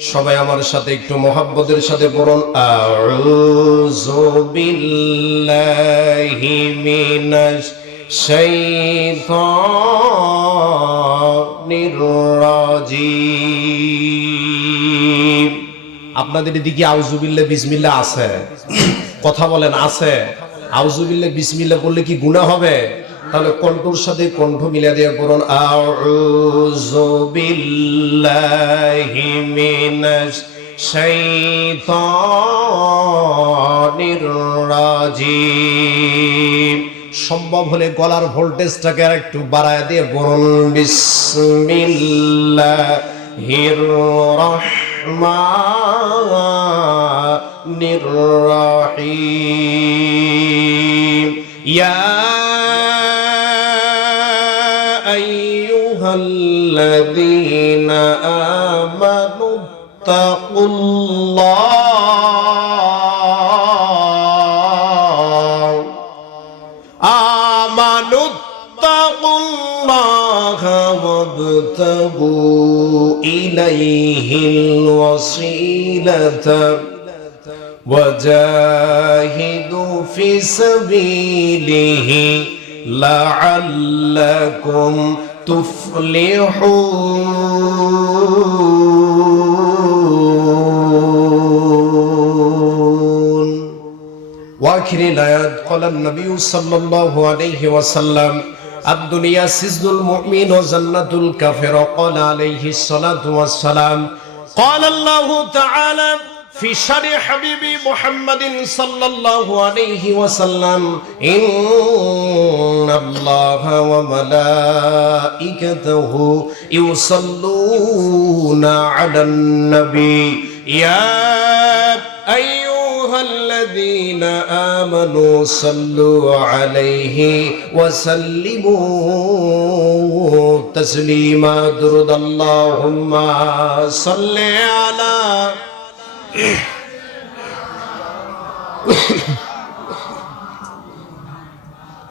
সবাই আমার সাথে একটু মোহাব্বতের সাথে পড়ুন। বিল্লাহি আপনাদের এদিকে আউজুবিল্লাহ বিসমিল্লাহ আছে? কথা বলেন, আছে? আউজুবিল্লাহ বিসমিল্লাহ বললে কি গুনাহ হবে? তাহলে কণ্ঠর সাথে কণ্ঠ মিলে দিয়ে পড়ুন, আউযু সম্ভব হলে গলার ভোল্টেজটাকে আর একটু বাড়ায় দিয়ে বলুন বিসমিল্লাহির রহমানির রহিম। ইয়া الذين آمنوا اتقوا الله آمنوا اتقوا الله وابتغوا إليه الوسيلة وجاهدوا في سبيله لعلكم تفلحون واخر الايات قال النبي صلى الله عليه وسلم الدنيا سجن المؤمن وجنة الكافر قال عليه الصلاة والسلام قال الله تعالى في شر حبيبي محمد صلى الله عليه وسلم إن الله وملائكته يصلون على النبي. يا أيها الذين آمنوا صلوا عليه وسلموا تسليما. درد اللهم صل على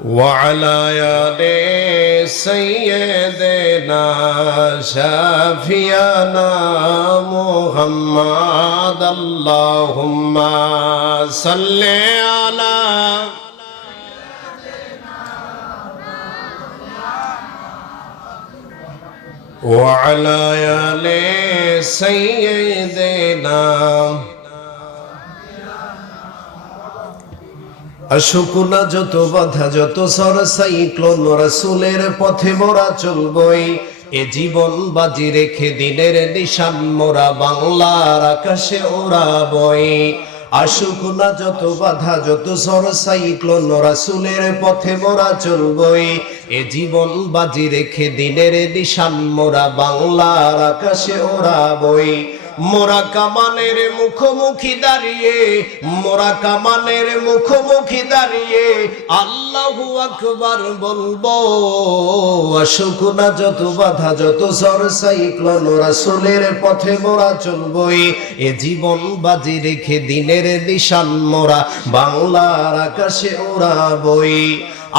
وعلى آل سيدنا شافينا محمد اللهم صل على وعلى آل سيدنا আশুকুনা যত বাধা যত সর সাইক্লোন রাসূলের পথে মোরা চলবই এ জীবন বাজি রেখে দিনের নিশান মোরা বাংলার আকাশে ওড়াবই আশুকুনা যত বাধা, যত সর সাইক্লোন রাসূলের পথে মোরা চলবই। এ জীবন বাজি রেখে দিনের দিশান মোরা বাংলার আকাশে ওড়াবই। মোরা কামানের মুখোমুখি দাঁড়িয়ে, মোরা কামানের মুখোমুখি দাঁড়িয়ে আল্লাহু আকবার বলব শুকুনা যত বাধা, যত ঝড়, সাইক্লোন রাসূলের পথে মোরা চলবই। এ জীবন বাজি রেখে দিনের নিশান মোরা, বাংলার আকাশে ওড়াবই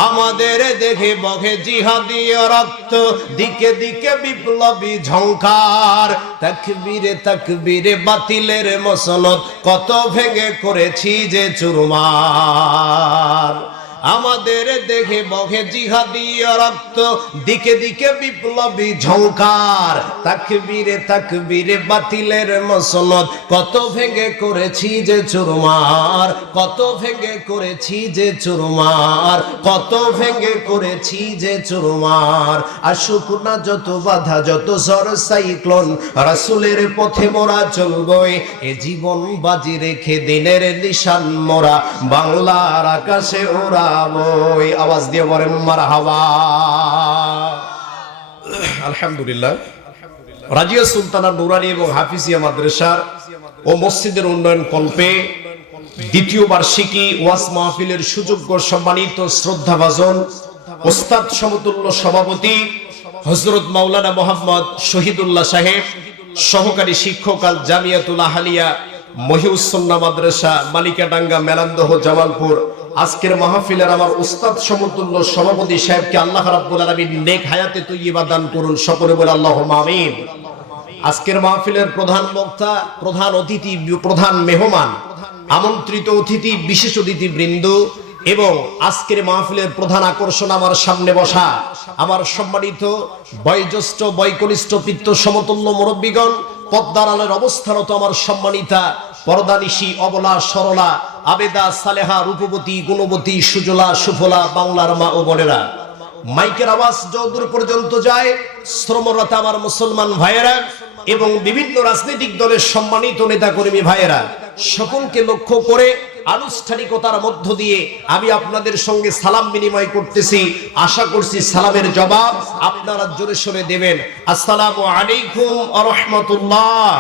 আমাদের দেখে বহে জিহাদিয়া রক্ত, দিকে দিকে বিপ্লবী ঝংকার। তাকবীরে তাকবীরে বাতিলের মসলত কত ভেঙে করেছি যে চুরমার। আমাদের দেখে বহে জিহাদিয়া রক্ত, দিকে দিকে বিপ্লবী ঝংকার। তাকবীরে তাকবীরে বাতিলের মসনদ। কত ভেঙে করেছি যে চুরমার, কত ভেঙে করেছি যে চুরমার, কত ভেঙে করেছি যে চুরমার। আসুক না যত বাধা, যত ঝড়, সাইক্লোন, রাসূলের পথে মোরা চলবই। এ জীবন বাজি রেখে দিনের নিশান মোরা। বাংলার আকাশে ওরা বই আওয়াজ দিয়ে বলেন আলহামদুলিল্লাহ। রাজিয়া সুলতানা নুরানি এবং হাফিজিয়া মাদ্রাসার ও মসজিদের উন্নয়ন কল্পে দ্বিতীয় বার্ষিকী মাহফিলের সুযোগ্য সম্মানিত শ্রদ্ধাভাজন ওস্তাদ সমতুল্য সভাপতি হজরত মাওলানা মোহাম্মদ শহীদুল্লাহ সাহেব, সহকারী শিক্ষক আল জামিয়াতুল আহালিয়া মহিউসন্না মাদ্রাসা মালিকাডাঙ্গা মেলান্দহ জামালপুর আজকের মাহফিলের আমার উস্তাদ সমতুল্য সভাপতি সাহেবকে আল্লাহ রাব্বুল আলামিন নেক হায়াতে তৈয়বা দান করুন, সকলে বলে আল্লাহুম্মা আমিন। আজকের মাহফিলের প্রধান বক্তা, প্রধান অতিথি, প্রধান মেহমান, আমন্ত্রিত অতিথি, বিশেষ অতিথি বৃন্দ এবং আজকের মাহফিলের প্রধান আকর্ষণ আমার সামনে বসা আমার সম্মানিত বয়োজ্যেষ্ঠ, বয়কনিষ্ঠ পিত্ত সমতুল্য মুরব্বীগণ, পদ্মার আলের অবস্থানত আমার সম্মানিতা পরদানিশী, অবলা, সরলা, আবেদা, সালেহা, রূপবতী, গুণবতী, সুজলা, সুফলা, বাংলার মা ও বোনেরা। মাইকের আওয়াজ যতদূর পর্যন্ত যায়, শ্রমরতা আমার মুসলমান ভাইয়েরা এবং বিভিন্ন রাজনৈতিক দলের সম্মানিত নেতা কর্মী ভাইয়েরা, সকলকে লক্ষ্য করে আনুষ্ঠানিকতার মধ্য দিয়ে আমি আপনাদের সঙ্গে সালাম বিনিময় করতেছি। আশা করছি সালামের জবাব আপনারা জোরে সরে দেবেন। আসসালামু আলাইকুম আ রহমতুল্লাহ।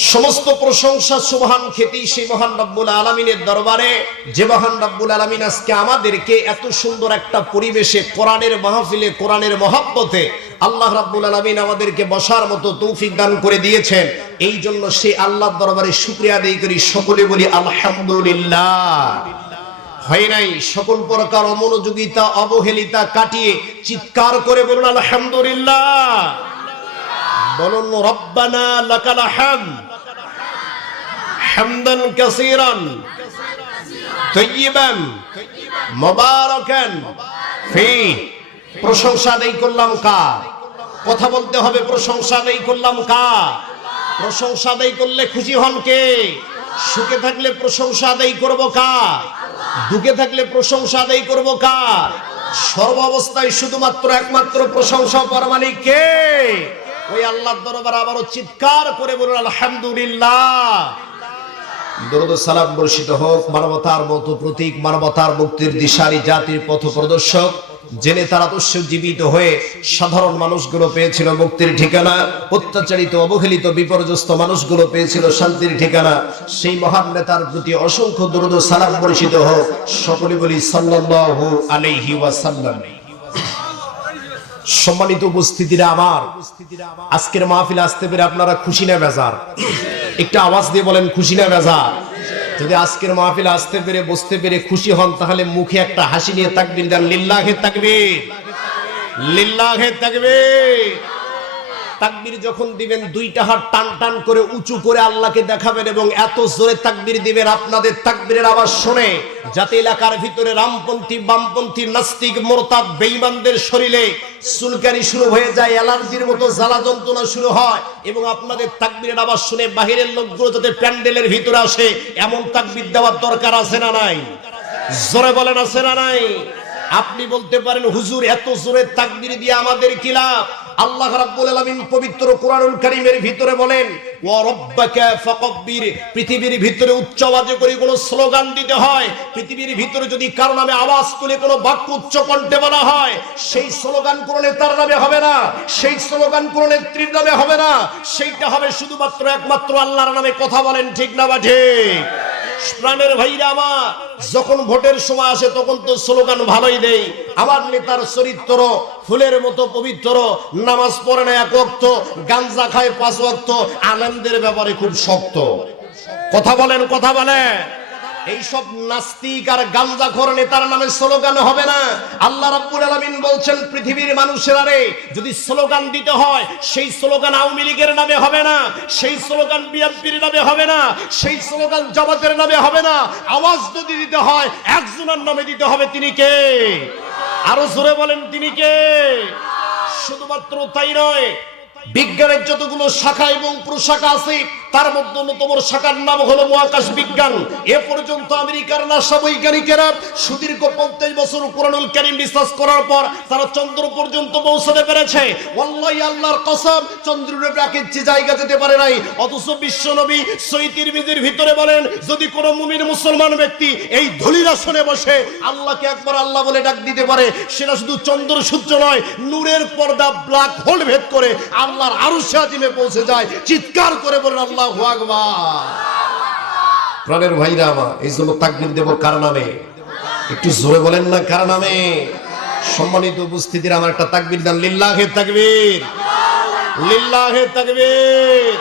সমস্ত প্রশংসা সুবহান খ্যাতি সেই মহান রব্বুল আলমিনের দরবারে। যে মহান রব্বুল আলমিন আজকে আমাদেরকে এত সুন্দর একটা পরিবেশে, কোরআনের মাহফিলে, কোরআনের মহাব্বতে আল্লাহ রাব্বুল আলমিন আমাদেরকে বসার মতো তৌফিক দান করে দিয়েছেন। এই জন্য সেই আল্লাহর দরবারে শুক্রিয়া আদায় করি, সকলে বলি আলহামদুলিল্লাহ। হয় নাই? সকল প্রকার অমনোযোগিতা, অবহেলিতা কাটিয়ে চিৎকার করে বলুন আলহামদুলিল্লাহ। বলুন, রব্বানা লাকাল হামদ। হামদান কাসীরান তৈয়িবান মুবারাকান। ফি, প্রশংসা দেই করলাম কা। কথা বলতে হবে, প্রশংসা দেই করলাম কা। প্রশংসা দেই করলে খুশি হন কে? সুখে থাকলে প্রশংসা দেই করব কা। দুঃখে থাকলে প্রশংসা দেই করব কা। সর্বাবস্থায় শুধুমাত্র একমাত্র প্রশংসা পরমানিক কে? ওই আল্লাহর দরবার আবারও চিৎকার করে বলুন, আলহামদুলিল্লাহ। দরুদ সালাম বর্ষিত হোক, মানবতার মতো প্রতীক, মানবতার মুক্তির দিশারি জাতির পথ প্রদর্শক, জেনে তারা আদর্শ জীবিত হয়ে সাধারণ মানুষগুলো পেয়েছিল মুক্তির ঠিকানা, অত্যাচারিত, অবহেলিত, বিপর্যস্ত মানুষগুলো পেয়েছিল শান্তির ঠিকানা। সেই মহান নেতার প্রতি অসংখ্য দরুদ সালাম বর্ষিত হোক, সকলে বলি সাল্লাল্লাহু আলাইহি ওয়াসাল্লাম। সম্মানিত উপস্থিতিরা আমার, আজকের মাহফিল আসতে পেরে আপনারা খুশি না বেজার? একটা আওয়াজ দিয়ে বলেন, খুশি না বেজা যদি আজকের মাহফিল আসতে পেরে, বসতে পেরে খুশি হন, তাহলে মুখে একটা হাসি নিয়ে তাকবির দেন। লিল্লাহে তাকবীর। লিল্লাহে তাকবীর। তাকবির যখন দিবেন, দুইটা হাত টান টান করে উঁচু করে আল্লাহকে দেখাবেন এবং এত জোরে তাকবির দিবেন, আপনাদের তাকবিরের আওয়াজ শুনে যাতে এলাকার ভিতরে রামপন্থী, বামপন্থী, নাস্তিক, মোরতাদ, বেঈমানদের শরীরে চুলকানি শুরু হয়ে যায়, অ্যালার্জির মতো জ্বালা যন্ত্রণা শুরু হয় এবং আপনাদের তাকবিরের আওয়াজ শুনে বাহিরের লোকগুলো যাতে প্যান্ডেলের ভিতরে আসে, এমন তাকবির দেওয়ার দরকার আছে না নাই? জোরে বলেন, আছে না নাই? আপনি বলতে পারেন, হুজুর, এত জোরে তাকবির দিয়ে আমাদের কি লাভ? আল্লাহ রাব্বুল আলামিন পবিত্র কোরআনুল কারীমের ভিতরে বলেন, ওয়া রাব্বাকা ফাকাব্বির পৃথিবীর ভিতরে উচ্চ আওয়াজে করে কোনো স্লোগান দিতে হয়, পৃথিবীর ভিতরে যদি কারও নামে আওয়াজ তুলে কোনো বাক্য উচ্চ কণ্ঠে বলা হয়, সেই স্লোগান কোনো নেতার নামে হবে না, সেই স্লোগান কোনো নেত্রীর নামে হবে না, সেইটা হবে শুধুমাত্র একমাত্র আল্লাহর নামে কথা বলেন ঠিক না বা ঠিক? প্রাণের ভাইরা আমার, যখন ভোটের সময় আসে তখন তো স্লোগান ভালোই দেই। আমার নেতার চরিত্র, ফুলের মতো পবিত্র, নামাজ পড়ে না এক অক্ত গাঞ্জা খায় পাঁচ অক্ত আনন্দের ব্যাপারে খুব শক্ত। কথা বলেন কথা বলেন। এইসব নাস্তিক আর গাঞ্জাখোর নেতার নামে স্লোগান হবে না। আল্লাহ রাব্বুল আলামিন বলছেন, পৃথিবীর মানুষেরা রে, যদি স্লোগান দিতে হয়, সেই স্লোগান আওয়ামী লীগের নামে হবে না, সেই স্লোগান বিএনপির নামে হবে না, সেই স্লোগান জামাতের নামে হবে না। আওয়াজ যদি দিতে হয়, একজনের নামে দিতে হবে, তিনি কে? আরও জোরে বলেন, তিনি কে? শুধুমাত্র তাই নয়, বিজ্ঞানের যতগুলো শাখা এবং প্রশাখা আছে তার মধ্যে অন্যতম শাখার নাম হলো মহাকাশ বিজ্ঞান। এ পর্যন্ত আমেরিকার নাসা বৈজ্ঞানিকেরা সুদীর্ঘ পঞ্চাশ বছর কোরআনুল কারীম রিসার্চ করার পর তারা চন্দ্র পর্যন্ত পৌঁছাতে পেরেছে। ওয়াল্লাহি আল্লাহর কসম, চন্দ্রের যে জায়গা যেতে পারে নাই, অথচ বিশ্ব নবী সৈতির বিজির ভিতরে বলেন, যদি কোনো মুমিন মুসলমান ব্যক্তি এই ধলির আসনে বসে আল্লাহকে একবার আল্লাহ বলে ডাক দিতে পারে, সেটা শুধু চন্দ্র সূর্য নয়, নূরের পর্দা ব্ল্যাক হোল ভেদ করে আল্লাহর আরও আজিমে পৌঁছে যায়। চিৎকার করে বলেন, আল্লাহ প্রাণের ভাইরা আমার, এই জন্য তাকবির দেব কার নামে? একটু জোরে বলেন না কার নামে? সম্মানিত উপস্থিতির আমার একটা তাকবির দেন, লিল্লাহে তাকবীর। লিল্লাহে তাকবীর।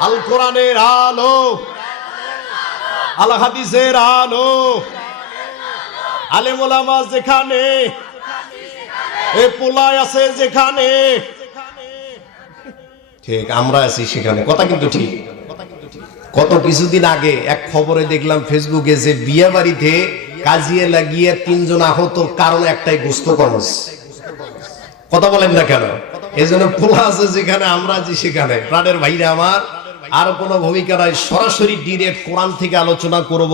আল কোরআনের আলো। আল হাদিসের আলো। আলেম ওলামা যেখানে। এ পোলায় আছে যেখানে। ঠিক, আমরা আছি সেখানে। কথা কিন্তু ঠিক। কত কিছুদিন আগে এক খবরে দেখলাম ফেসবুকে যে বিয়ে বাড়িতে কাজিয়ে লাগিয়ে তিনজন আহত, কারণ একটাই গুস্ত কর্মস কথা বলেন না কেন? এই জন্য পোলা আছে যেখানে, আমরা আছি সেখানে। প্রাণের ভাইরা আমার, আর কোনো ভূমিকা নাই। সরাসরি ডিরেক্ট কোরআন থেকে আলোচনা করব।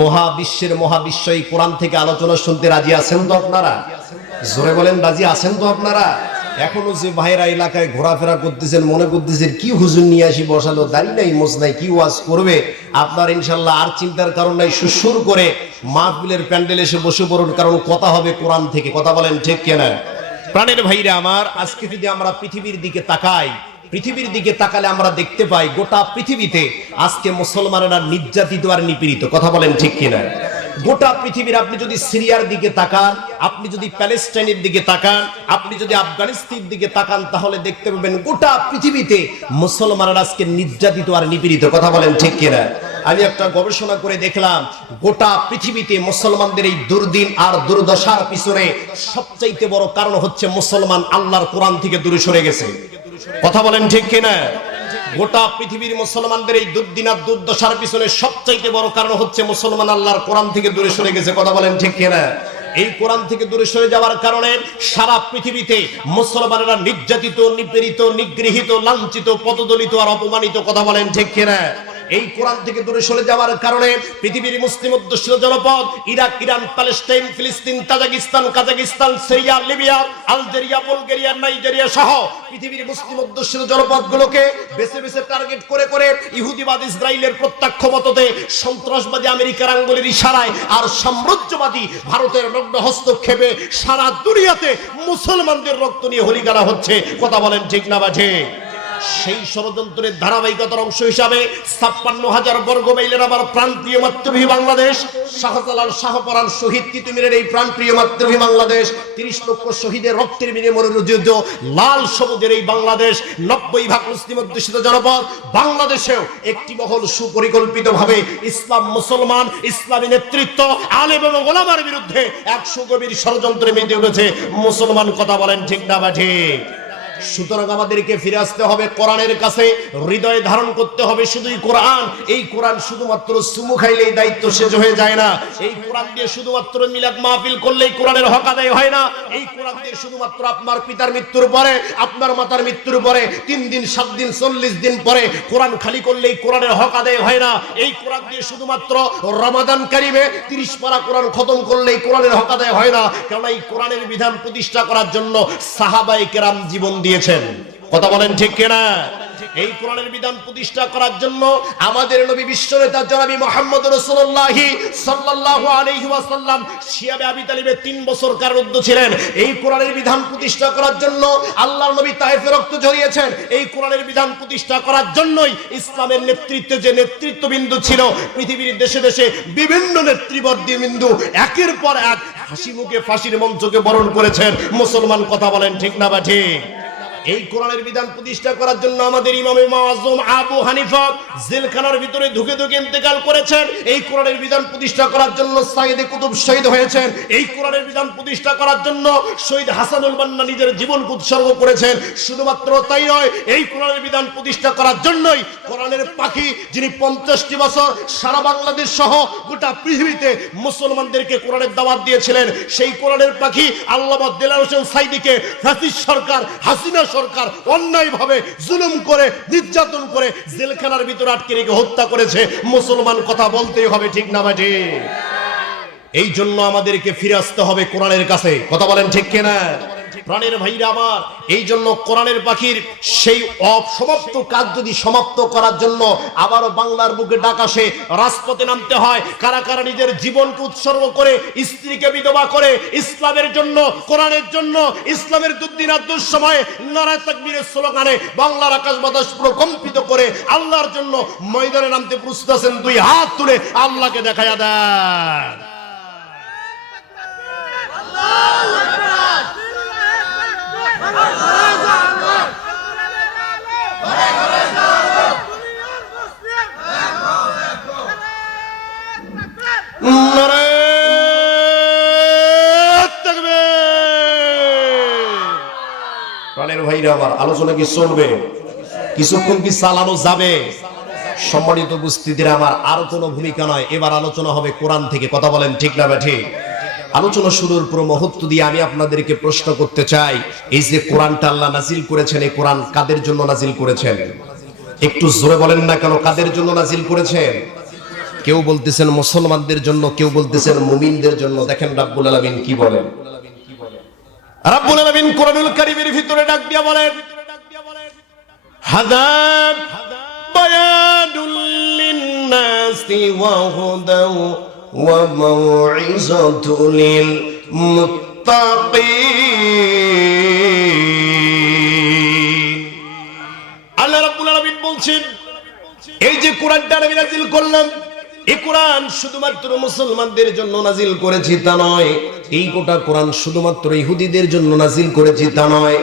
মহাবিশ্বের মহাবিশ্ব এই কোরআন থেকে আলোচনা শুনতে রাজি আছেন তো আপনারা? জোরে বলেন, রাজি আছেন তো আপনারা? এখনও যে ভাইরা এলাকায় ঘোরাফেরা করতেছেন, মনে করতেছেন, কি হুজুর নিয়ে আসি, বসালো, দাড়ি নাই, মোজ নাই, কি ওয়াজ করবে? আপনার ইনশাল্লাহ আর চিন্তার কারণ নাই সুসুর করে মাহফিলের প্যান্ডেল এসে বসে পড়ুন, কারণ কথা হবে কোরআন থেকে। কথা বলেন ঠিক কেনা প্রাণের ভাইরা আমার, আজকে যদি আমরা পৃথিবীর দিকে তাকাই, পৃথিবীর দিকে তাকালে আমরা দেখতে পাই, গোটা পৃথিবীতে আজকে মুসলমানেরা নির্যাতিত আর নিপীড়িত। কথা বলেন ঠিক কিনা গোটা পৃথিবীর আপনি যদি সিরিয়ার দিকে তাকান, আপনি যদি প্যালেস্টাইনের দিকে তাকান, আপনি যদি আফগানিস্তানের দিকে তাকান, তাহলে দেখতে পাবেন গোটা পৃথিবীতে মুসলমানেরা আজকে নির্যাতিত আর নিপীড়িত। কথা বলেন ঠিক কিনা? আমি একটা গবেষণা করে দেখলাম, গোটা পৃথিবীতে মুসলমানদের এই দুর্দিন আর দুর্দশার পিছনে সবচাইতে বড় কারণ হচ্ছে মুসলমান আল্লাহর কোরআন থেকে দূরে সরে গেছে। কথা বলেন ঠিক কিনা? গোটা পৃথিবীর মুসলমানদের এই দুর্দিনার দুর্দশার পিছনে সবচাইতে বড় কারণ হচ্ছে মুসলমান আল্লাহর কোরআন থেকে দূরে সরে গেছে। কথা বলেন ঠিক কিনা? এই কোরআন থেকে দূরে সরে যাওয়ার কারণে সারা পৃথিবীতে মুসলমানেরা নির্যাতিত, নিপীড়িত, নিগৃহীত, লাঞ্ছিত, পদদলিত আর অপমানিত। কথা বলেন ঠিক কিনা? এই কোরআন থেকে দূরে সরে যাওয়ার কারণে পৃথিবীর মুসলিম অধ্যুষিত জনপদ, ইরাক, ইরান প্যালেস্টাইন ফিলিস্তিন, Tajikistan, Kazakhstan, Syria, Libya, Algeria, Bulgaria, Nigeria সহ পৃথিবীর মুসলিম অধ্যুষিত জনপদগুলোকে বেছে বেছে টার্গেট করে করে ইহুদিবাদ ইসরায়েলের প্রত্যক্ষ মততে সন্ত্রাসবাদী আমেরিকার আঙ্গুলের ইশারায় আর সাম্রাজ্যবাদী ভারতের নগ্ন হস্তক্ষেপে সারা দুনিয়াতে মুসলমানদের রক্ত নিয়ে হলিগালা হচ্ছে। কথা বলেন ঠিক না বা ঠিক? সেই ষড়যন্ত্রের ধারাবাহিকতার অংশ হিসাবে ছাপ্পান্ন হাজার বর্গ মাইলের আমার প্রাণপ্রিয় মাতৃভূমি বাংলাদেশ, শাহজালাল শাহপরান শহীদ তিতুমিরের এই প্রাণপ্রিয় মাতৃভূমি বাংলাদেশ, তিরিশ লক্ষ শহীদের রক্তের বিনিময়ে যুদ্ধ লাল সবুজের এই বাংলাদেশ, নব্বই ভাগ মুসলিম অধ্যুষিত জনপদ, বাংলাদেশেও একটি মহল সুপরিকল্পিত ভাবে ইসলাম মুসলমান, ইসলামী নেতৃত্ব, আলেম এবং ওলামার বিরুদ্ধে একশো গভীর ষড়যন্ত্রে মেতে উঠেছে। মুসলমান কথা বলেন ঠিক না বা ঠিক? সুতরাং আমাদেরকে ফিরে আসতে হবে কোরআনের কাছে, হৃদয়ে ধারণ করতে হবে শুধুই কোরআন। এই কোরআন শুধুমাত্র সুমু খাইলেই দায়িত্ব শেষ হয়ে যায় না। এই কোরআন দিয়ে শুধুমাত্র মিলাদ মাহফিল করলেই কোরআনের হক আদায় হয় না। এই কোরআন দিয়ে শুধুমাত্র আপনার পিতার মৃত্যুর পরে, আপনার মাতার মৃত্যুর পরে, তিন দিন, সাত দিন, চল্লিশ দিন পরে কোরআন খালি করলেই কোরআনের হক আদায় হয় না। এই কোরআন দিয়ে শুধুমাত্র রমাদান কারিমে তিরিশ পারা কোরআন খতম করলেই কোরআনের হক আদায় হয় না। কারণ এই কোরআনের বিধান প্রতিষ্ঠা করার জন্য সাহাবাই কেরাম জীবন দিয়েছেন। কথা বলেন ঠিক কিনা? এই কোরআনের বিধান প্রতিষ্ঠা করার জন্য আমাদের নবী বিশ্ব নেতা জনাবি মোহাম্মদ রাসূলুল্লাহ সাল্লাল্লাহু আলাইহি শিয়াবে আবি তালিবের 3 বছর কারারুদ্ধ ছিলেন। এই কোরআনের বিধান প্রতিষ্ঠা করার জন্য আল্লাহর নবী তায়েফে রক্ত ঝরিয়েছেন। এই কোরআনের বিধান প্রতিষ্ঠা করার জন্যই ইসলামের নেতৃত্বে যে নেতৃত্ববিন্দু ছিল, পৃথিবীর দেশে দেশে বিভিন্ন নেতৃবর্দী বিন্দু একের পর এক হাসি মুখে, ফাঁসির মঞ্চকে বরণ করেছেন। মুসলমান কথা বলেন ঠিক না বা ঠিক? এই কোরআনের বিধান প্রতিষ্ঠা করার জন্য আমাদের ইমামে মাআজম আবু হানিফা জেলখানার ভিতরে ধুকে ধুকে ইন্তেকাল করেছেন। এই কোরআনের বিধান প্রতিষ্ঠা করার জন্য সাইদে কুতুব শহীদ হয়েছেন। এই কোরআনের বিধান প্রতিষ্ঠা করার জন্য শহীদ হাসানুল বান্না নিজের জীবনকে উৎসর্গ করেছেন। শুধুমাত্র তাই নয়, এই কোরআনের বিধান প্রতিষ্ঠা করার জন্যই কোরআনের পাখি যিনি পঞ্চাশটি বছর সারা বাংলাদেশ সহ গোটা পৃথিবীতে মুসলমানদেরকে কোরআনের দাওয়াত দিয়েছিলেন, সেই কোরআনের পাখি আল্লাহ দেলার হোসেন সাইদিকে ফ্যাসিস্ট সরকার হাসিনা সরকার অন্যায়ভাবে জুলুম করে, নির্যাতন করে জেলখানার ভিতরে আটকে রেখে হত্যা করেছে। মুসলমান কথা বলতেই হবে, ঠিক না বাটি এই জন্য আমাদেরকে ফিরে আসতে হবে কোরআনের কাছে। কথা বলেন ঠিক কিনা? প্রাণের ভাইরা আমার এই জন্য কোরআনের পাখির সেই অসমাপ্ত কাজ যদি সমাপ্ত করার জন্য আবারও বাংলার বুকে ডাক আসে, রাজপথে নামতে হয়, কারা কারা নিজের জীবনকে উৎসর্গ করে স্ত্রীকে বিধবা করে ইসলামের জন্য, কোরআনের জন্য, ইসলামের দুর্দিন আর দুঃসময়ে নারায় তাকবীরের স্লোগানে বাংলার আকাশ বাতাস প্রকম্পিত করে আল্লাহর জন্য ময়দানে নামতে প্রস্তুত আছেন, দুই হাত তুলে আল্লাহকে দেখায়া দেন নারায় তাকবীর। প্রাণের ভাইরা আমার আলোচনা কি চলবে? কিছুক্ষণ কি চালানো যাবে? সম্মানিত উপস্থিতির আমার আর কোনো ভূমিকা নয়। এবার আলোচনা হবে কোরআন থেকে। কথা বলেন ঠিক না ঠিক? আলোচনা শুরুর পুরো মুহূর্ত দিয়ে আমি আপনাদেরকে প্রশ্ন করতে চাই। এই যে কোরআনটা আল্লাহ নাজিল করেছেন, এই কোরআন কাদের জন্য নাজিল করেছেন? একটু জোরে বলেন না কেন, কাদের জন্য নাজিল করেছেন? কেউ বলতেছেন মুসলমানদের জন্য, কেউ বলতেছেন মুমিনদের জন্য। দেখেন রাব্বুল আলামিন কি বলেন? রাব্বুল আলামিন কোরআনুল কারীমের ভিতরে ডাক দিয়া বলেন, হাদাব বায়ানুল লিন্নাসি ওয়া হুদাও ওয়া মাউইযাতুল মুত্তাকিন আল্লাহ রাব্বুল আলামিন বলছেন, এই যে কোরআনটা আমি নাজিল করলাম এই কোরআন শুধুমাত্র মুসলমানদের জন্য নাজিল করেছি তা নয়। এই গোটা কোরআন শুধুমাত্র ইহুদিদের জন্য নাজিল করেছি তা নয়।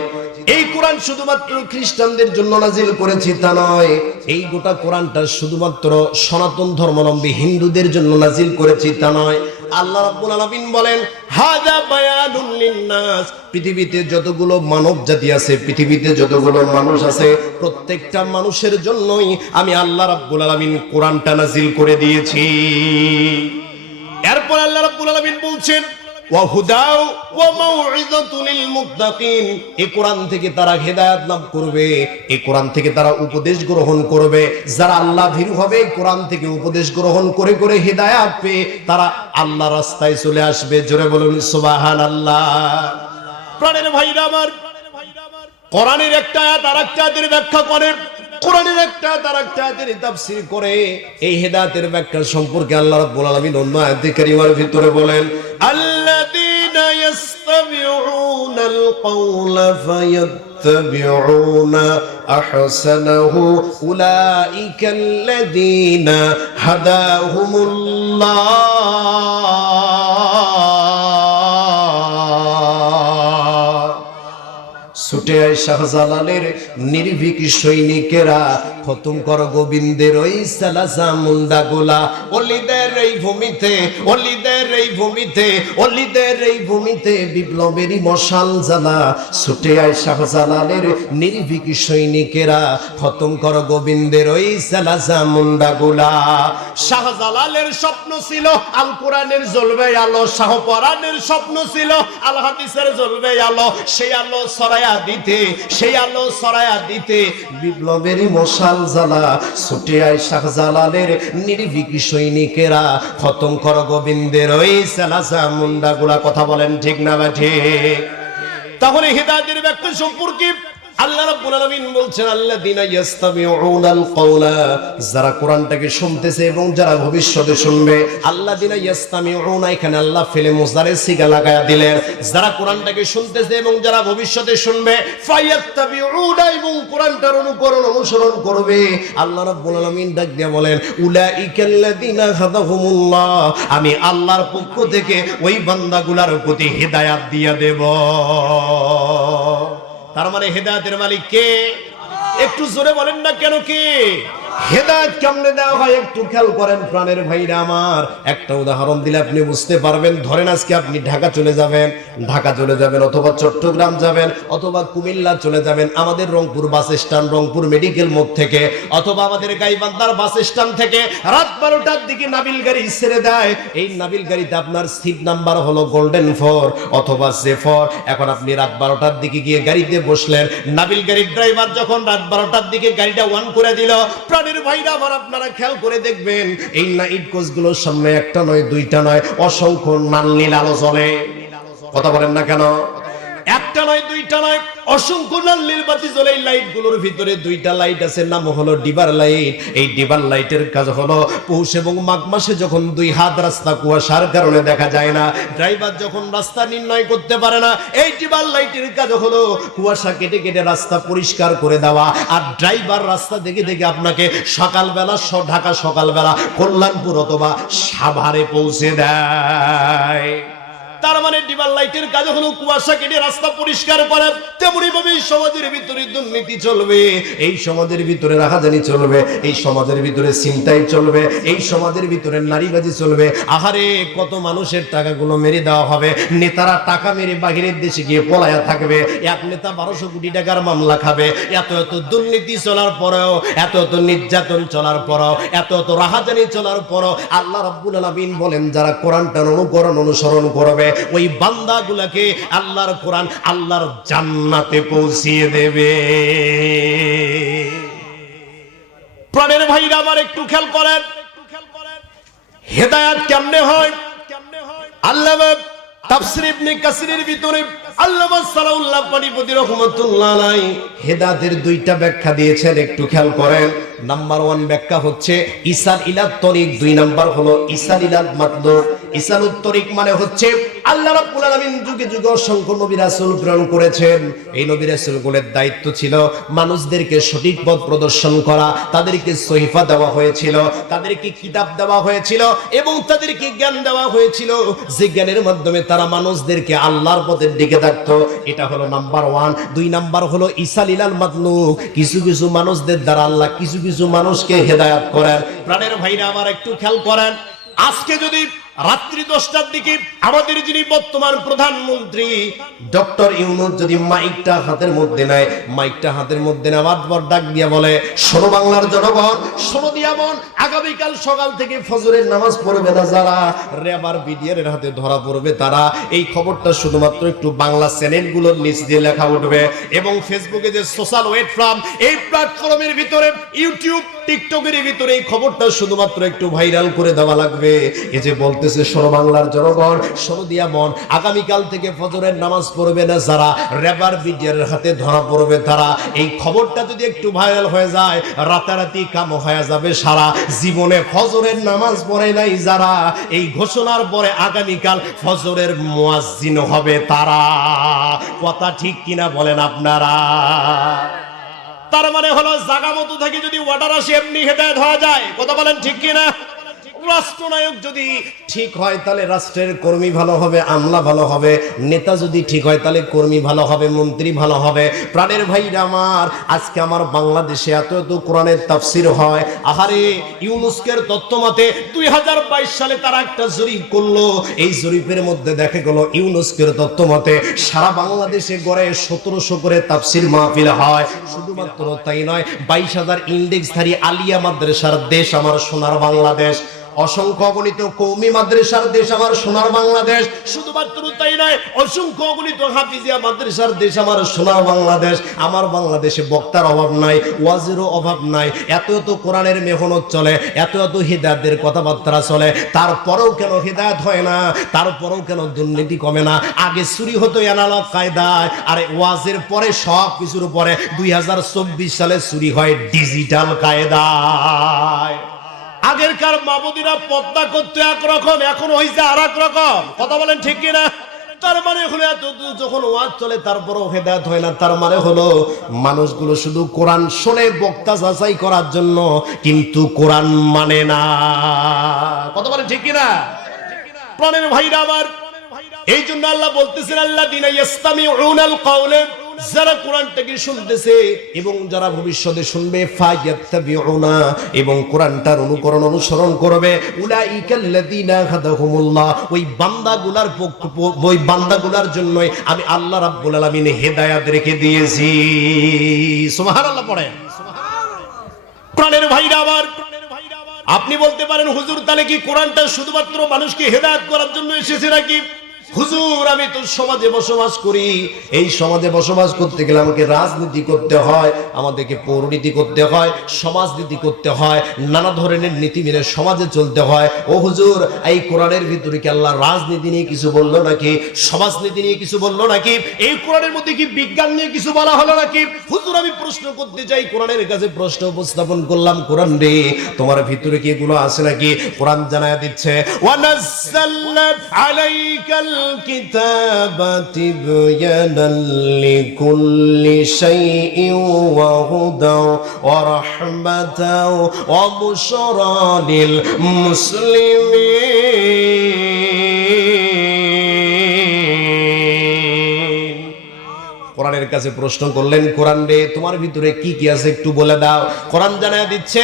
এই কোরআন শুধুমাত্র খ্রিস্টানদের জন্য নাজিল করেছি তা নয়। এই গোটা কোরআনটা শুধুমাত্র সনাতন ধর্মাবলম্বী হিন্দুদের জন্য নাজিল করেছি তা নয়। আল্লাহ রাব্বুল আলামিন বলেন হাজা বায়ানুল লিন্নাস। পৃথিবীতে যতগুলো মানব জাতি আছে, পৃথিবীতে যতগুলো মানুষ আছে, প্রত্যেকটা মানুষের জন্যই আমি আল্লাহ রাব্বুল আলামিন কোরআনটা নাজিল করে দিয়েছি। এরপর আল্লাহ রাব্বুল আলামিন বলছেন ওয়া হুদাও ওয়া মাউইযাতুল মুত্তাকিন এই কোরআন থেকে তারা হেদায়েত লাভ করবে, এই কোরআন থেকে তারা উপদেশ গ্রহণ করবে। যারা আল্লাহ হবে থেকে উপদেশ গ্রহণ করে করে তারা আল্লাহ রাস্তায় চলে আসবে। জোরে প্রাণের ভাইরা আমার, কোরআনের একটা ব্যাখ্যা করে কোরআনের একটা আর একটা আয়াতের তাফসীর করে এই হেদায়েতের ব্যাখ্যা সম্পর্কে আল্লাহ রাব্বুল আলামিন অন্য আয়াতে কারিমার ভিতরে বলেন, আল্লাযীনা ইয়াস্তামিউনাল কওলা ফায়াত্তাবিউনা আহসানাহু উলাইকাল্লাযীনা হাদাহুমুল্লাহ। শাহজালালের নির্ভীক সৈনিকেরা খতম কর গোবিন্দের ওই সালাসা মুন্ডা গোলা। অলিদের এই ভূমিতে, অলিদের এই ভূমিতে, অলিদের এই ভূমিতে বিপ্লবেরই মশাল জ্বালা। ছুটে আয় শাহজালালের নির্ভীক সৈনিকেরা, খতম কর গোবিন্দের ওই সালাসা মুন্ডা গোলা। শাহজালালের স্বপ্ন ছিল আল কোরআনের জ্বলবে আলো, শাহপরানের স্বপ্ন ছিল আল হাদিসের জ্বলবে আলো। সেই আলো সরায়া দিতে, সেই আলো সরায়া দিতে বিপ্লবেরই মশাল জ্বালা ছুটে আয় শাহজালালের নির্ভীক সৈনিকেরা। খতম কর গোবিন্দের ওই সালাসা মুন্ডা গুলা কথা বলেন ঠিক না ঠিক? তাহলে হেদায়েতের ব্যাখ্যা সম্পর্কে আল্লাহ রাব্বুল আলামিন বলছেন, আল্লাযীনা ইয়াস্তামিউনাল কওলা যারা কোরআনটাকে শুনতেছে এবং যারা ভবিষ্যতে শুনবে, আল্লাযীনা ইয়াস্তামিউনা এখানে আল্লাহ ফেলে মুজারে সিগা লাগায়া দিলেন। যারা কোরআনটাকে শুনতেছে এবং যারা ভবিষ্যতে শুনবে, ফায়াত্তাবিউনা এবং কোরআনটার অনুকরণ অনুসরণ করবে। আল্লাহ রাব্বুল আলামিন ডাক দিয়ে বলেন, উলাইকাল্লাযীনা হাদাহুমুল্লাহ আমি আল্লাহর পক্ষ থেকে ওই বান্দাগুলার প্রতি হেদায়াত দিয়ে দেব। তার মানে হেদায়তের মালিক কে? একটু জোরে বলেন না কেন কে? হেদায়ত কেমনে দেওয়া হয় একটু খেয়াল করেন প্রাণের ভাইরা আমার। একটা উদাহরণ দিলে আপনি বুঝতে পারবেন। ধরেন আজকে আপনি ঢাকা চলে যাবেন। ঢাকা চলে যাবেন অথবা চট্টগ্রাম যাবেন অথবা কুমিল্লা চলে যাবেন। আমাদের Rangpur bus stand, Rangpur medical মোড় থেকে অথবা আমাদের গাইবান্ধার বাস স্ট্যান্ড থেকে রাত বারোটার দিকে নাবিল গাড়ি ছেড়ে দেয়। এই নাবিল গাড়িতে আপনার সিট নাম্বার হলো গোল্ডেন ফোর অথবা জে ফোর এখন আপনি রাত বারোটার দিকে গিয়ে গাড়িতে বসলেন। নাবিল গাড়ির ড্রাইভার যখন রাত বারোটার দিকে গাড়িটা ওয়ান করে দিল প্রাণের ভাইরা আমার আপনারা খেয়াল করে দেখবেন, এই নাইট কোচগুলোর সামনে একটা নয়, দুইটা নয়, অসংখ্য নাল নীল আলো চলে কথা বলেন না কেন? একটা নয় দুইটা নয় অসংখ্য লাল নীল বাতি জ্বলে লাইটগুলোর ভিতরে দুইটা লাইট আছে, নাম হলো ডিবার লাইট। এই ডিবার লাইটের কাজ হলো পৌষ এবং মাঘ মাসে যখন দুই হাত রাস্তা কুয়াশার কারণে দেখা যায় না, ড্রাইভার যখন রাস্তা নির্ণয় করতে পারে না, এই ডিবার লাইটের কাজ হলো কুয়াশা কেটে কেটে রাস্তা পরিষ্কার করে দেওয়া। আর ড্রাইভার রাস্তা দেখে দেখে আপনাকে সকালবেলা ঢাকা সকালবেলা কল্যাণপুর অথবা সাভারে পৌঁছে দেয়। তার মানে ডিবার লাইটের কাজ হলো কুয়াশা কেটে রাস্তা পরিষ্কার করা। তেমনি ভাবে সমাজের ভিতরে দুর্নীতি চলবে, এই সমাজের ভিতরে রাহাজানি চলবে, এই সমাজের ভিতরে চিন্তাই চলবে, এই সমাজের ভিতরে নারীবাজি চলবে। আহারে, কত মানুষের টাকাগুলো মেরে দেওয়া হবে, নেতারা টাকা মেরে বাহিরের দেশে গিয়ে পলায়া থাকবে, এক নেতা বারোশো কোটি টাকার মামলা খাবে, এত এত দুর্নীতি চলার পরেও, এত এত নির্যাতন চলার পরেও, এত এত রাহাজানি চলার পরও, আল্লাহ রাব্বুল আলামিন বলেন, যারা কোরআনটার অনুকরণ অনুসরণ করবে ওই বান্দাগুলাকে আল্লাহর কোরআন আল্লাহর জান্নাতে পৌঁছিয়ে দেবে। প্রাণের ভাইরা আমার একটু খেয়াল করেন। হেদায়াত কেমনে হয়? আল্লাহ তাফসির ইবনে কাসিরের ভিতরে মানে দায়িত্ব ছিল মানুষদেরকে সঠিক পথ প্রদর্শন করা, তাদেরকে সহিফা দেওয়া হয়েছিল, তাদেরকে কিতাব দেওয়া হয়েছিল এবং তাদেরকে জ্ঞান দেওয়া হয়েছিল। যে জ্ঞানের মাধ্যমে তারা মানুষদেরকে আল্লাহর পথের দিকে থাকতো এটা হলো নাম্বার ওয়ান। দুই নাম্বার হলো ঈসা লীলাল মাতলুক। কিছু কিছু মানুষদের দ্বারা আল্লাহ কিছু কিছু মানুষকে হেদায়াত করেন। প্রাণের ভাইরা আমার একটু খেয়াল করেন। আজকে যদি রাত্রি দশটার দিকে আমাদের যিনি বর্তমান প্রধানমন্ত্রী, ডক্টর ইউনুস যদি মাইকটা হাতের মধ্যে নেয়, মাইকটা হাতের মধ্যে নেওয়ার পর ডাক দিয়া বলে, শোনো বাংলার জনগণ, শোনো দিয়া মন আগামীকাল সকাল থেকে ফজরের নামাজ পড়বে না যারা রেবার বিডিআর হাতে ধরা পড়বে তারা। এই খবরটা শুধুমাত্র একটু বাংলা চ্যানেলগুলোর নিচ দিয়ে লেখা উঠবে এবং ফেসবুকে যে সোশ্যাল ওয়েটফ্রাম এই প্ল্যাটফর্মের ভিতরে, ইউটিউব, টিকটকের ভিতরে এই খবরটা শুধুমাত্র একটু ভাইরাল করে দেওয়া লাগবে। এই যে বলতেছে বাংলার জনগণ সরু দিয়া মন। আগামীকাল থেকে ফজরের নামাজ পড়বে না যারা, রেবার বিডিআর হাতে ধরা পড়বে তারা। এই খবরটা যদি একটু ভাইরাল হয়ে যায়, রাতারাতি কাম হয়ে যাবে সারা। জীবনে ফজরের নামাজ পড়ে নাই যারা, এই ঘোষণার পরে আগামীকাল ফজরের মুয়াজ্জিন হবে তারা। কথা ঠিক কিনা বলেন আপনারা? তার মানে হলো জাগা মতো থেকে যদি ওয়াটার আসে, এমনি হেদায়ত ধরা যায়। কথা বলেন ঠিক কিনা? রাষ্ট্রনায়ক যদি ঠিক হয় তাহলে রাষ্ট্রের কর্মী ভালো হবে, আমলা ভালো হবে, নেতা যদি ঠিক হয় তাহলে কর্মী ভালো হবে, মন্ত্রী ভালো হবে। প্রাণের ভাইরা আমার, আজকে আমার বাংলাদেশে এত এত কোরআনের তাফসির হয়। আহারে, ইউনুস্কের তত্ত্ব মতে দুই হাজার বাইশ সালে তারা একটা জরিপ করল। এই জরিপের মধ্যে দেখা গেল, ইউনুস্কের তত্ত্ব মতে সারা বাংলাদেশে গড়ে সতেরোশো করে তাফসির মাহফিল হয়। শুধুমাত্র তাই নয়, বাইশ হাজার ইন্ডেক্সধারী আলিয়া মাদ্রাসার দেশ আমার সোনার বাংলাদেশ। অসংখ্য অগণিত কৌমি মাদ্রাসার দেশ আমার, সোনার বাংলাদেশ। শুধুমাত্র তাই নয়, অসংখ্য অগণিত হাফিজিয়া মাদ্রাসার দেশ আমার, সোনার বাংলাদেশ। আমার বাংলাদেশে বক্তার অভাব নাই, ওয়াজেরও অভাব নাই। এত এত কোরআনের মেহনত চলে, এত এত হৃদায়তের কথাবার্তা চলে। তারপরেও কেন হৃদায়ত হয় না? তারপরেও কেন দুর্নীতি কমে না? আগে চুরি হতো এনালগ কায়দায়, আরে ওয়াজের পরে সব কিছুর পরে দুই হাজার চব্বিশ সালে চুরি হয় ডিজিটাল কায়দায়। আগেরকার মামুদিরা পদ্মা করতে একরকম এখন হয়েছে আর রকম। কথা বলেন ঠিক কিনা? তার মানে হলো মানে মানুষগুলো শুধু কোরআন শোনে বক্তা যাচাই করার জন্য, কিন্তু কোরআন মানে না। কথা বলে ঠিক কিনা? প্রাণের ভাইরা আমার এই জন্য আল্লাহ বলতেছেন আল্লাহ দিনা ইয়াস্তামিউনাল কাউলে যারা কোরআনটাকে শুনতেছে এবং যারা ভবিষ্যতে শুনবে এবং কোরআনটার অনুকরণ অনুসরণ করবে ওই বান্দাগুলার ওই বান্দাগুলার জন্যই আমি আল্লাহ রাব্বুল রেখে দিয়েছি। সুবহানাল্লাহ প্রাণের ভাইরা আমার। আপনি বলতে পারেন, হুজুর, তাহলে কি কোরআনটা শুধুমাত্র মানুষকে হেদায়েত করার জন্য এসেছে নাকি? হুজুর, আমি তো সমাজে বসবাস করি। এই সমাজে বসবাস করতে গেলে আমাকে রাজনীতি করতে হয়, আমাদেরকে পৌরনীতি করতে হয়, সমাজনীতি করতে হয়, নানা ধরনের নীতি মেনে সমাজে চলতে হয়। ও হুজুর, এই কোরআনের ভিতরে কি আল্লাহ রাজনীতি নিয়ে কিছু বলল নাকি? সমাজনীতি নিয়ে কিছু বলল নাকি? এই কোরআনের মধ্যে কি বিজ্ঞান নিয়ে কিছু বলা হলো নাকি? হুজুর, আমি প্রশ্ন করতে চাই, কোরআনের কাছে প্রশ্ন উপস্থাপন করলাম কোরআন রে তোমার ভিতরে কি এগুলো আছে নাকি? কোরআন জানায় দিচ্ছে আলাইকাল الكتاب تبيانا لكل شيء وهدى ورحمة وبشرى للمسلمين. কোরআনের কাছে প্রশ্ন করলেন, কোরআন রে, তোমার ভিতরে কি কি আছে একটু বলে দাও। কোরআন জানায় দিচ্ছে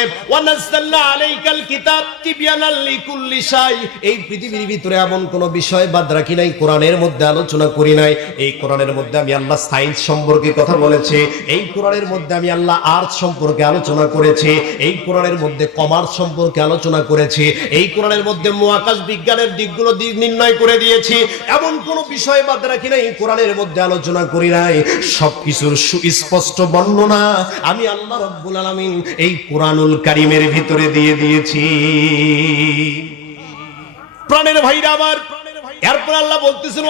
এই পৃথিবীর ভিতরে এমন কোন বিষয় বাদ রাখি নাই, কোরআনের মধ্যে আলোচনা করি নাই। এই কোরআনের মধ্যে আমি আল্লাহ সায়েন্স সম্পর্কে কথা বলেছি, এই কোরআনের মধ্যে আমি আল্লাহ আর্ট সম্পর্কে আলোচনা করেছি, এই কোরআনের মধ্যে কমার্স সম্পর্কে আলোচনা করেছি, এই কোরআনের মধ্যে মহাকাশ বিজ্ঞানের দিকগুলো দিক নির্ণয় করে দিয়েছি। এমন কোন বিষয় বাদ রাখি নাই, কোরআনের মধ্যে আলোচনা করি নাই। সবকিছুর সুস্পষ্ট বর্ণনা আমি আল্লাহ রব্বুল আলামিন এই কোরআনুল কারিমের ভিতরে দিয়ে দিয়েছি। প্রাণের ভাইরা আমার এরপর আল্লাহ বলতেছেন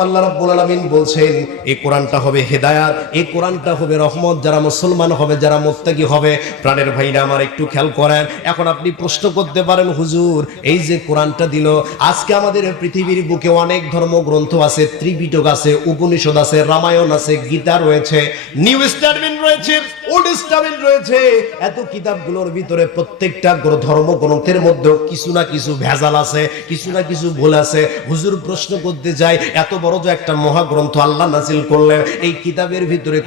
আল্লাহ রাব্বুল আলামিন বলছেন, এই কোরআনটা হবে হেদায়াত, এই কোরআনটা হবে রহমত। যারা মুসলমান হবে, যারা মুত্তাকি হবে, প্রাণের ভাইরা আমার একটু খেয়াল করেন। এখন আপনি প্রশ্ন করতে পারেন, হুজুর, এই যে কোরআনটা দিল, আজকে আমাদের পৃথিবীর বুকে অনেক ধর্মগ্রন্থ আছে ত্রিপিটক আছে, উপনিষদ আছে, রামায়ণ আছে, গীতা রয়েছে, নিউ স্টারমেন্ট রয়েছে, ওল্ড রয়েছে। এত কিতাবগুলোর ভিতরে প্রত্যেকটা গ্র- ধর্মগ্রন্থের মধ্যেও কিছু না কিছু ভেজাল আছে, কিছু না কিছু ভুল আছে। হুজুর প্রশ্ন করতে যায়, এত বড় যে একটা মহাগ্রন্থ আল্লাহ নাসিল করলেন, এই কিতাবের ভিতরে